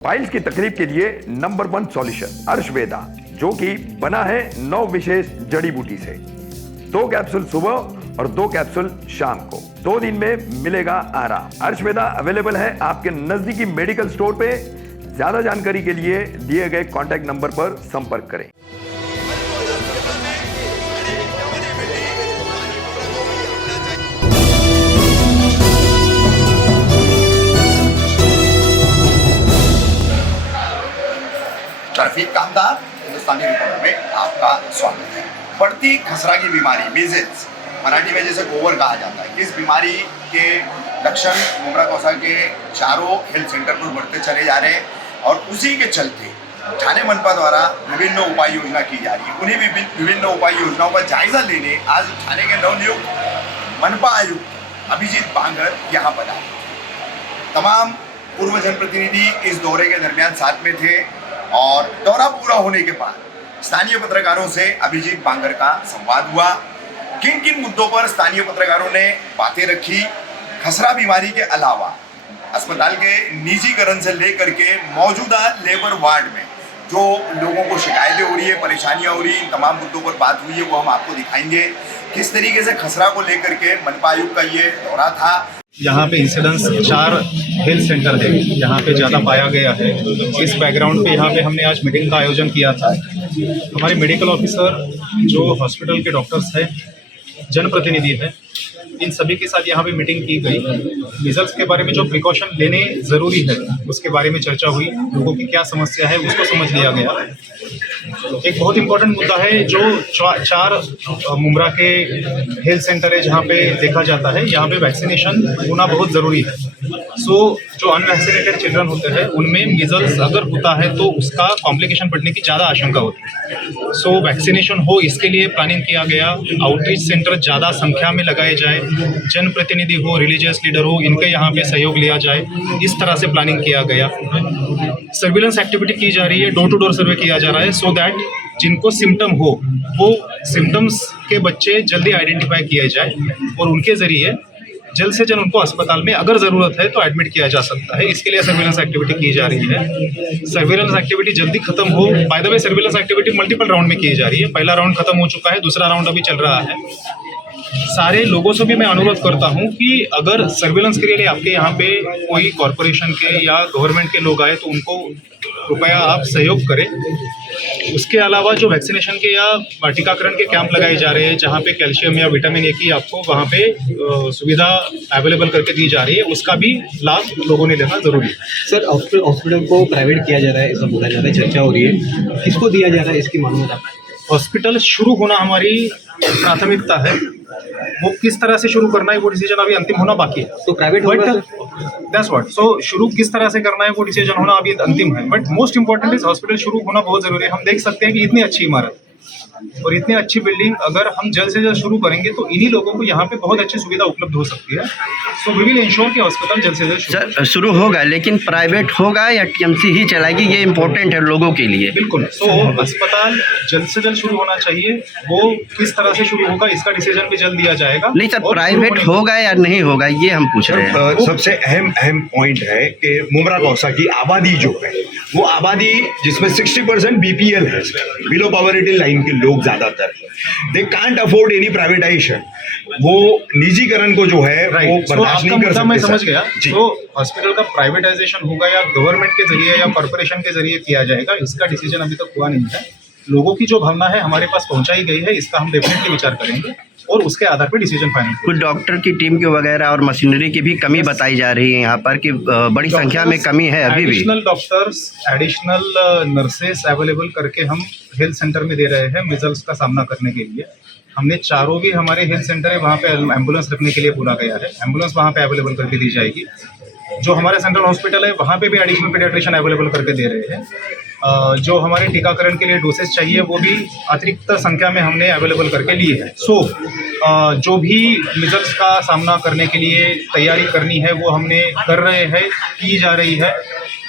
Piles की तकलीफ के लिए नंबर 1 सॉल्यूशन अर्शवेदा, जो कि बना है 9 विशेष जड़ी बूटी से। 2 कैप्सूल सुबह और 2 कैप्सूल शाम को, 2 दिन में मिलेगा आराम। अर्शवेदा अवेलेबल है आपके नजदीकी मेडिकल स्टोर पे। ज्यादा जानकारी के लिए दिए गए कॉन्टैक्ट नंबर पर संपर्क करें। ट्रैफिक कामदार हिंदुस्तानी रिपोर्टर में आपका स्वागत है। बढ़ती खसरा की बीमारी मीजल्स, मराठी में जैसे गोवर कहा जाता है, इस बीमारी के लक्षण मुमरा कौसा के चारों हेल्थ सेंटर पर बढ़ते चले जा रहे हैं और उसी के चलते ठाणे मनपा द्वारा विभिन्न उपाय योजना की जा रही है। उन्हीं विभिन्न उपाय योजनाओं का जायजा लेने आज ठाणे के नवनियुक्त मनपा आयुक्त अभिजीत बांगर यहाँ पर आए। तमाम पूर्व जनप्रतिनिधि इस दौरे के दरमियान साथ में थे और दौरा पूरा होने के बाद स्थानीय पत्रकारों से अभिजीत बांगर का संवाद हुआ। किन किन मुद्दों पर स्थानीय पत्रकारों ने बातें रखी, खसरा बीमारी के अलावा अस्पताल के निजीकरण से लेकर के मौजूदा लेबर वार्ड में जो लोगों को शिकायतें हो रही है, परेशानियां हो रही है, इन तमाम मुद्दों पर बात हुई है, वो हम आपको दिखाएंगे। किस तरीके से खसरा को लेकर के मनपा आयुक्त का ये दौरा था। यहाँ पे इंसिडेंस 4 हेल्थ सेंटर है, यहाँ पे ज़्यादा पाया गया है। इस बैकग्राउंड पे यहाँ पे हमने आज मीटिंग का आयोजन किया था। हमारे मेडिकल ऑफिसर, जो हॉस्पिटल के डॉक्टर्स हैं, जनप्रतिनिधि हैं, इन सभी के साथ यहाँ पे मीटिंग की गई। मीजल्स के बारे में जो प्रिकॉशन लेने ज़रूरी है उसके बारे में चर्चा हुई। लोगों की क्या समस्या है उसको समझ लिया गया। एक बहुत इंपॉर्टेंट मुद्दा है जो 4 मुमरा के हेल्थ सेंटर है जहाँ पे देखा जाता है, यहाँ पे वैक्सीनेशन होना बहुत ज़रूरी है। जो अनवैक्सीनेटेड चिल्ड्रन होते हैं उनमें मीजल्स अगर होता है तो उसका कॉम्प्लिकेशन बढ़ने की ज़्यादा आशंका होती है। वैक्सीनेशन हो, इसके लिए प्लानिंग किया गया। आउटरीच सेंटर ज़्यादा संख्या में लगाए जाए, जनप्रतिनिधि हो, रिलीजियस लीडर हो, इनके यहाँ पे सहयोग लिया जाए, इस तरह से प्लानिंग किया गया। सर्विलेंस एक्टिविटी की जा रही है, डोर टू डोर सर्वे किया जा रहा है, सो दैट जिनको सिम्टम हो वो सिम्टम्स के बच्चे जल्दी आइडेंटिफाई किए जाए और उनके ज़रिए जल्द से जल्द उनको अस्पताल में अगर ज़रूरत है तो एडमिट किया जा सकता है। इसके लिए सर्विलेंस एक्टिविटी की जा रही है। सर्विलेंस एक्टिविटी जल्दी खत्म हो। By the way, surveillance activity multiple round में की जा रही है। पहला राउंड खत्म हो चुका है, दूसरा राउंड अभी चल रहा है। सारे लोगों से भी मैं अनुरोध करता हूं कि अगर सर्विलेंस के लिए आपके यहाँ पे कोई कॉरपोरेशन के या गवर्नमेंट के लोग आए तो उनको कृपया आप सहयोग करें। उसके अलावा जो वैक्सीनेशन के या टीकाकरण के कैंप लगाए जा रहे हैं जहाँ पे कैल्शियम या विटामिन ए की आपको वहाँ पे सुविधा अवेलेबल करके दी जा रही है, उसका भी लाभ लोगों ने लेना जरूरी है। सर, हॉस्पिटल को प्राइवेट किया जा रहा है, ऐसा बोला जा रहा है, चर्चा हो रही है, किसको दिया जा रहा है, इसकी मालूम? हॉस्पिटल शुरू होना हमारी प्राथमिकता है। वो किस तरह से शुरू करना है वो डिसीजन अभी अंतिम होना बाकी है। तो प्राइवेट दैट्स व्हाट। शुरू किस तरह से करना है वो डिसीजन होना अभी अंतिम है। But most important is hospital शुरू होना बहुत जरूरी है। हम देख सकते हैं कि इतनी अच्छी इमारत और इतनी अच्छी बिल्डिंग अगर हम जल्द से जल्द शुरू करेंगे तो इन्हीं लोगों को यहाँ पे बहुत अच्छी सुविधा उपलब्ध हो सकती है। सो वी विल इंश्योर कि अस्पताल जल्द से जल्द शुरू होगा, लेकिन प्राइवेट होगा या टीएमसी ही चलाएगी, ये इम्पोर्टेंट है लोगों के लिए। बिल्कुल। अस्पताल जल्द से जल्द शुरू होना चाहिए। वो किस तरह से शुरू होगा इसका डिसीजन भी जल्द दिया जाएगा। नहीं सर, प्राइवेट होगा या नहीं होगा ये हम पूछ रहे हैं। सबसे अहम पॉइंट है कि मुमरा कौसा की आबादी जो है वो आबादी जिसमें 60% बीपीएल है, बिलो पॉवर्टी लाइन के लोग ज्यादातर, they can't afford any privatisation. वो निजीकरण को जो है वो बर्दाश्त नहीं कर सकते। मैं समझ गया। तो हॉस्पिटल का प्राइवेटाइजेशन होगा या गवर्नमेंट के जरिए या कॉर्पोरेशन के जरिए किया जाएगा, इसका डिसीजन अभी तक हुआ नहीं है। लोगों की जो भावना है हमारे पास पहुंचाई गई है, इसका हम डेफिनेटली विचार करेंगे और उसके आधार पर डिसीजन फाइनल। कुछ डॉक्टर की टीम के वगैरह और मशीनरी की भी कमी बताई जा रही है यहाँ पर कि बड़ी संख्या में कमी है अभी भी। Additional doctors, additional nurses available करके हम हेल्थ सेंटर में दे रहे हैं मिजल्स का सामना करने के लिए। हमने चारों भी हमारे हेल्थ सेंटर है वहाँ पे एम्बुलेंस रखने के लिए बोला गया है। एम्बुलेंस वहाँ पे अवेलेबल करके दी जाएगी। जो हमारे सेंट्रल हॉस्पिटल है वहाँ पे भी एडिशनल पीडियाट्रिशियन अवेलेबल करके दे रहे हैं। जो हमारे टीकाकरण के लिए डोसेज चाहिए वो भी अतिरिक्त संख्या में हमने अवेलेबल करके लिए है। जो भी मिजल्स का सामना करने के लिए तैयारी करनी है वो हमने कर रहे हैं, की जा रही है।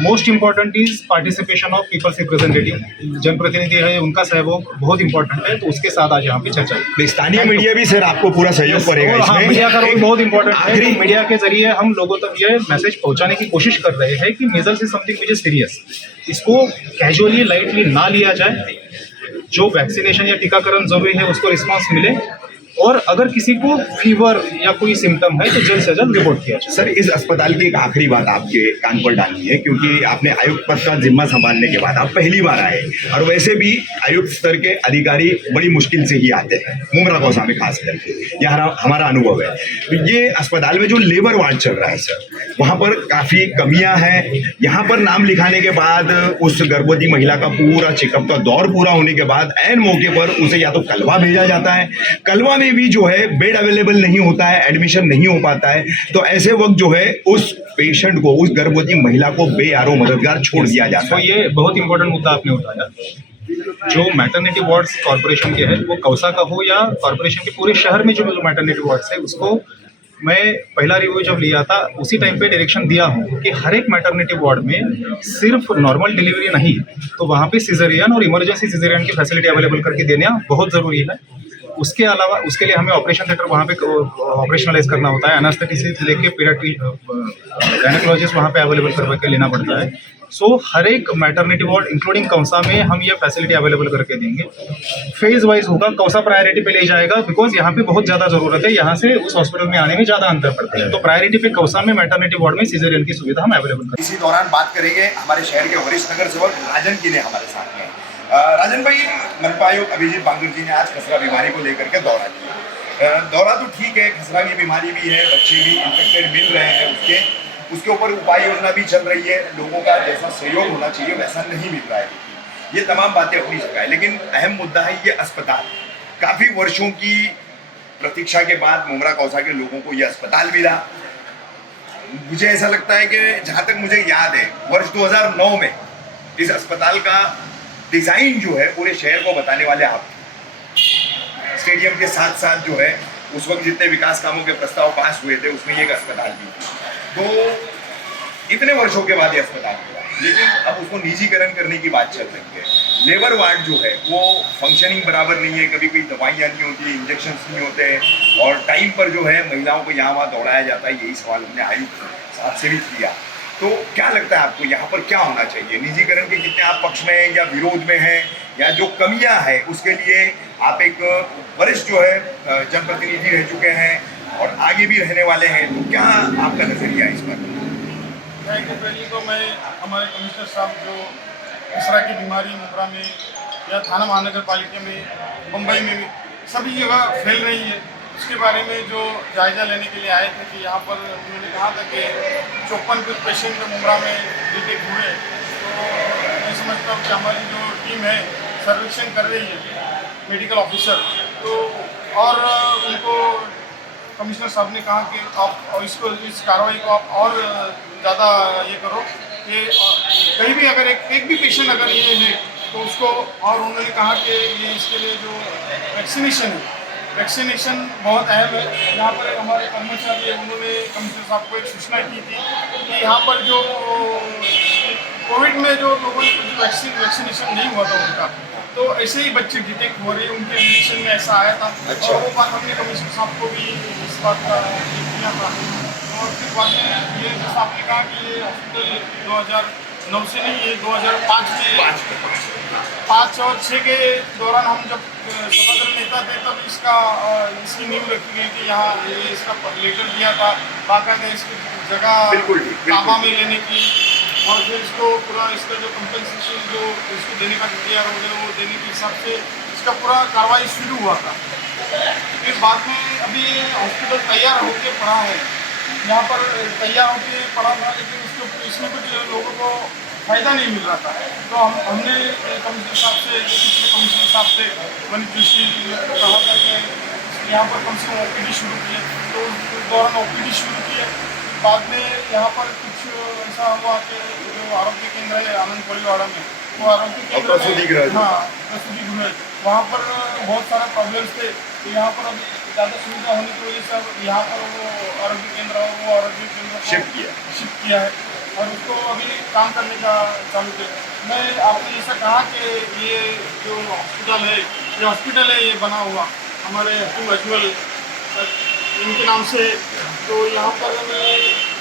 Most important is participation of peoples representative. जनप्रतिनिधि है, उनका सहयोग बहुत इंपॉर्टेंट है, तो उसके साथ आज यहाँ पे चर्चा हुई। स्थानीय मीडिया भी सर आपको पूरा सहयोग करेगा और हाँ, इसमें। मीडिया का रोल बहुत इंपॉर्टेंट है। आखिरी तो मीडिया के जरिए हम लोगों तक ये मैसेज पहुंचाने की कोशिश कर रहे हैं कि measles is something which is serious. इसको कैजुअली लाइटली ना लिया जाए। जो वैक्सीनेशन या टीकाकरण जरूरी है उसको रिस्पांस मिले, और अगर किसी को फीवर या कोई सिम्टम है तो जल्द से जल्द रिपोर्ट किया जाए। सर, इस अस्पताल की एक आखिरी बात आपके कान पर डालनी है, क्योंकि आपने आयुक्त पद का जिम्मा संभालने के बाद आप पहली बार आए, और वैसे भी आयुक्त स्तर के अधिकारी बड़ी मुश्किल से ही आते हैं, मुमरा कौसा में खास करके, यह हमारा अनुभव है। तो ये अस्पताल में जो लेबर वार्ड चल रहा है सर, वहाँ पर काफ़ी कमियाँ हैं। यहाँ पर नाम लिखाने के बाद उस गर्भवती महिला का पूरा चेकअप का दौर पूरा होने के बाद ऐन मौके पर उसे या तो कलवा भेजा जाता है, कलवा में भी जो है बेड अवेलेबल नहीं होता है, एडमिशन नहीं हो पाता है। तो ऐसे वक्त जो है उस पेशेंट को, उस गर्भवती महिला को बेआरो मददगार छोड़ दिया जाता तो है। ये बहुत इंपॉर्टेंट मुद्दा आपने उठाया। जो मैटरनिटी वार्ड्स कॉर्पोरेशन के हैं, वो कौसा का हो या कॉर्पोरेशन के पूरे शहर में जो मैटरनिटी वार्ड्स है, उसको मैं पहला रिव्यू जब लिया था उसी टाइम पे डायरेक्शन दिया हूँ कि हर एक मैटरनिटी वार्ड में सिर्फ नॉर्मल डिलीवरी नहीं, तो वहाँ पे सिजेरियन और इमरजेंसी सिजेरियन की फैसिलिटी अवेलेबल करके देना बहुत ज़रूरी है। उसके अलावा उसके लिए हमें ऑपरेशन थिएटर वहाँ पे ऑपरेशनलाइज करना होता है। एनेस्थेटिस्ट लेके गायनेकोलॉजिस्ट वहाँ पे अवेलेबल करवा के लेना पड़ता है। सो हर एक मैटरनिटी वार्ड इंक्लूडिंग कौसा में हम ये फैसिलिटी अवेलेबल करके देंगे। फेज वाइज होगा, कौसा प्रायोरिटी पे ले जाएगा, बिकॉज यहाँ पे बहुत ज़्यादा ज़रूरत है, यहाँ से उस हॉस्पिटल में आने में ज़्यादा अंतर पड़ता है। तो प्रायोरिटी पे कौसा में मैटरनिटी वार्ड में सिजेरियन की सुविधा हम अवेलेबल करेंगे। इसी दौरान बात करेंगे हमारे शहर के वरिष्ठ नगर सेवक राजन की ने हमारे साथ में। राजन भाई, मनपा आयुक्त अभिजीत बांगर जी ने आज खसरा बीमारी को लेकर के दौरा किया। दौरा तो ठीक है, खसरा की बीमारी भी है, बच्चे भी इन्फेक्टेड मिल रहे हैं, उसके ऊपर उपाय योजना भी चल रही है, लोगों का जैसा सहयोग होना चाहिए वैसा नहीं मिल रहा है। ये तमाम बातें अपनी जगह है, लेकिन अहम मुद्दा है ये अस्पताल। काफ़ी वर्षों की प्रतीक्षा के बाद मुमरा कौसा के लोगों को ये अस्पताल मिला। मुझे ऐसा लगता है कि जहाँ तक मुझे याद है, वर्ष 2009 में इस अस्पताल का डिज़ाइन जो है पूरे शहर को बताने वाले आप, स्टेडियम के साथ साथ जो है उस वक्त जितने विकास कामों के प्रस्ताव पास हुए थे उसमें एक अस्पताल भी था। तो इतने वर्षों के बाद ये अस्पताल हुआ, लेकिन अब उसको निजीकरण करने की बात चल रही है। लेबर वार्ड जो है वो फंक्शनिंग बराबर नहीं है, कभी कोई दवाइयाँ नहीं होती, इंजेक्शन नहीं होते, और टाइम पर जो है महिलाओं को यहाँ वहाँ दौड़ाया जाता है। यही सवाल हमने आयुक्त साहब से भी किया। तो क्या लगता है आपको यहाँ पर क्या होना चाहिए? निजीकरण के कितने आप पक्ष में हैं या विरोध में हैं, या जो कमियाँ हैं उसके लिए आप एक वरिष्ठ जो है जनप्रतिनिधि रह चुके हैं और आगे भी रहने वाले हैं, तो क्या आपका नजरिया है इस पर? पहले तो मैं हमारे कमिश्नर साहब जो खसरा की बीमारी मुमरा में या थाना महानगर पालिका में, मुंबई में भी सभी जगह फैल रही है, उसके बारे में जो जायज़ा लेने के लिए आए थे कि यहाँ पर उन्होंने कहा था कि 54 कुछ पेशेंट मुमरा में डिटेक्ट हुए। तो मैं समझता हूँ कि हमारी जो टीम है सर्वेक्षण कर रही है, मेडिकल ऑफिसर, तो और उनको कमिश्नर साहब ने कहा कि आप इसको, इस कार्रवाई को आप और ज़्यादा ये करो कि कहीं भी अगर एक भी पेशेंट अगर ये है तो उसको, और उन्होंने कहा कि ये इसके लिए जो वैक्सीनेशन बहुत अहम है। यहाँ पर हमारे कर्मचारी उन्होंने कमिश्नर साहब को एक सूचना की थी कि यहाँ पर जो कोविड में जो लोगों ने जो वैक्सीनेशन नहीं हुआ था उनका, तो ऐसे ही बच्चे डिटेक्ट हो रहे हैं, उनके एडमिशन में ऐसा आया था। अच्छा। और वो बात हमने कमिश्नर साहब को भी इस बात का किया था। और फिर बाद में ये जैसा आपने कहा कि ये हॉस्पिटल 2009 से नहीं, ये 2005 में 5 और 6 के दौरान हम जब सभागृह नेता थे तब इसकी नींव रखी गई थी। यहाँ ये इसका लेटर दिया था बाकायदा इसकी जगह काबा में लेने की, और फिर इसको पूरा इसका जो कंपनसेशन जो इसको देने का DDR वगैरह वो देने के हिसाब से इसका पूरा कार्रवाई शुरू हुआ था। फिर बाद में अभी ये हॉस्पिटल तैयार होकर पड़ा है, यहाँ पर तैयार होकर पड़ा था, लेकिन इसमें कुछ लोगों को फ़ायदा नहीं मिल रहा था। तो हमने कमिश्नर साहब से, पिछले कमिश्नर साहब से मनीष जोशी को कहा था कि यहाँ पर कम से कम OPD शुरू किए, तो उस दौरान OPD शुरू किए। बाद में यहाँ पर कुछ ऐसा हुआ कि जो आरोग्य केंद्र है आनंद कोलीवाड़ा में, वो आरोग्य केंद्र, प्रसूति गृह, हाँ प्रसूति गृह, वहाँ पर बहुत सारे प्रॉब्लम्स थे। तो यहाँ पर अब ज़्यादा सुविधा होने की वजह से अब यहाँ पर वो आरोग्य केंद्र शिफ्ट किया है। और उसको अभी काम करने का चालू किया। मैं आपने जैसा कहा कि ये जो हॉस्पिटल है ये बना हुआ हमारे हकीम अजमल इनके नाम से, तो यहाँ पर मैं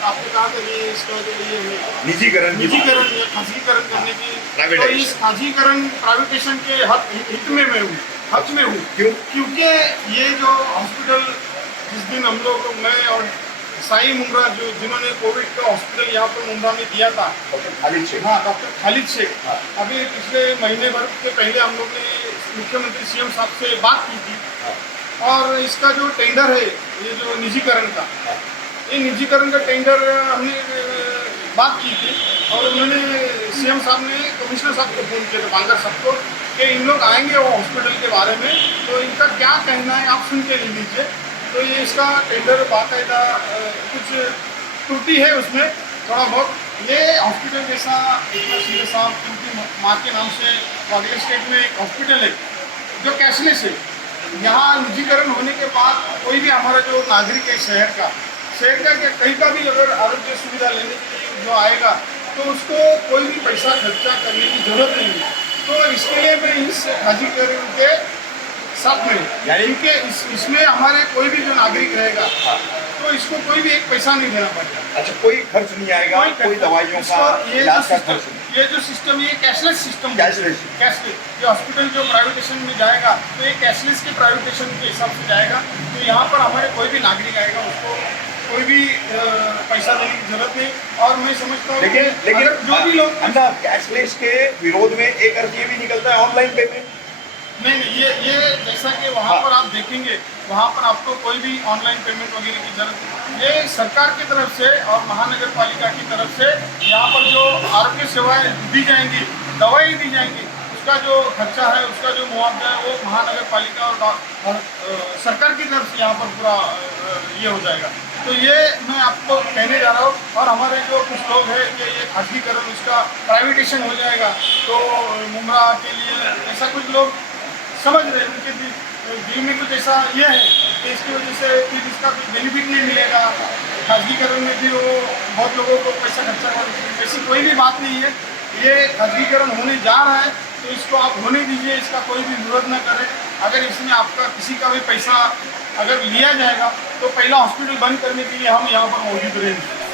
आपने कहा कि ये इसका जो ये है निजीकरण या खासगीकरण करने की, तो Privatization। इस खासगीकरण प्राइवेटेशन के हित में मैं हूँ, हक में हूँ। क्यों? क्योंकि ये जो हॉस्पिटल जिस दिन हम लोग, मैं और साई मुंब्रा जिन्होंने कोविड का हॉस्पिटल यहाँ पर मुंब्रा में दिया था, डॉक्टर खालिद शेख। हाँ डॉक्टर खालिद शेख, हाँ। अभी पिछले महीने भर के पहले हम लोग ने मुख्यमंत्री सीएम साहब से बात की थी, और इसका जो टेंडर है ये जो निजीकरण का, ये निजीकरण का टेंडर हमने बात की थी, और उन्होंने सीएम साहब ने कमिश्नर साहब को फ़ोन किया था, बांगर साहब को, कि इन लोग आएंगे वो हॉस्पिटल के बारे में, तो इनका क्या कहना है आप सुन के ले लीजिए। तो ये इसका टेंडर बाकायदा कुछ त्रुटि है उसमें थोड़ा बहुत। ये हॉस्पिटल जैसा इतना सीरियस साहब, क्योंकि माँ के नाम से अगले स्टेट में एक हॉस्पिटल है जो कैशलेस है, यहाँ निजीकरण होने के बाद कोई भी हमारा जो नागरिक है शहर का कहीं का भी अगर आरोग्य सुविधा लेने के लिए जो आएगा, तो उसको कोई भी पैसा खर्चा करने की जरूरत नहीं है। तो इसके लिए मैं इस खासगीकरण के साथ में, यानी कि इसमें हमारे कोई भी जो नागरिक रहेगा, तो इसको कोई भी एक पैसा नहीं देना पड़ेगा। अच्छा, कोई खर्च नहीं आएगा, कोई दवाइयों का इलाज का खर्च नहीं। ये जो सिस्टम, ये कैशलेस सिस्टम, कैशलेस। ये हॉस्पिटल जो प्राइवेटेशन में जाएगा, तो ये कैशलेस के प्राइवेटेशन के हिसाब से जाएगा। तो यहाँ पर हमारे कोई भी नागरिक आएगा, उसको कोई भी पैसा देने की जरूरत नहीं। और मैं समझता हूँ लेकिन जो भी लोग कैशलेस के विरोध में एक अर्थ ये भी निकलता है ऑनलाइन पेमेंट। नहीं, ये जैसा कि वहाँ पर आप देखेंगे, वहाँ पर आपको कोई भी ऑनलाइन पेमेंट वगैरह की जरूरत नहीं। ये सरकार की तरफ से और महानगर पालिका की तरफ से यहाँ पर जो आरोग्य सेवाएं दी जाएंगी, दवाई दी जाएंगी, उसका जो खर्चा है, उसका जो मुआवजा है, वो महानगर पालिका और सरकार की तरफ से यहाँ पर पूरा ये हो जाएगा। तो ये मैं आपको कहने जा रहा हूँ। और हमारे जो कुछ लोग हैं कि ये खासगीकरण, उसका प्राइवेटेशन हो जाएगा, तो मुंब्रा के लिए ऐसा कुछ लोग समझ रहे हैं, उनके दिल में कुछ ऐसा ये है कि इसकी वजह से फिर इसका कोई बेनिफिट नहीं मिलेगा, खासगीकरण में भी वो बहुत लोगों को पैसा खर्चा कर, ऐसी कोई भी बात नहीं है। ये खासगीकरण होने जा रहा है, तो इसको आप होने दीजिए, इसका कोई भी विरोध न करें। अगर इसमें आपका किसी का भी पैसा अगर लिया जाएगा, तो पहला हॉस्पिटल बंद करने के लिए हम यहाँ पर मौजूद रहेंगे।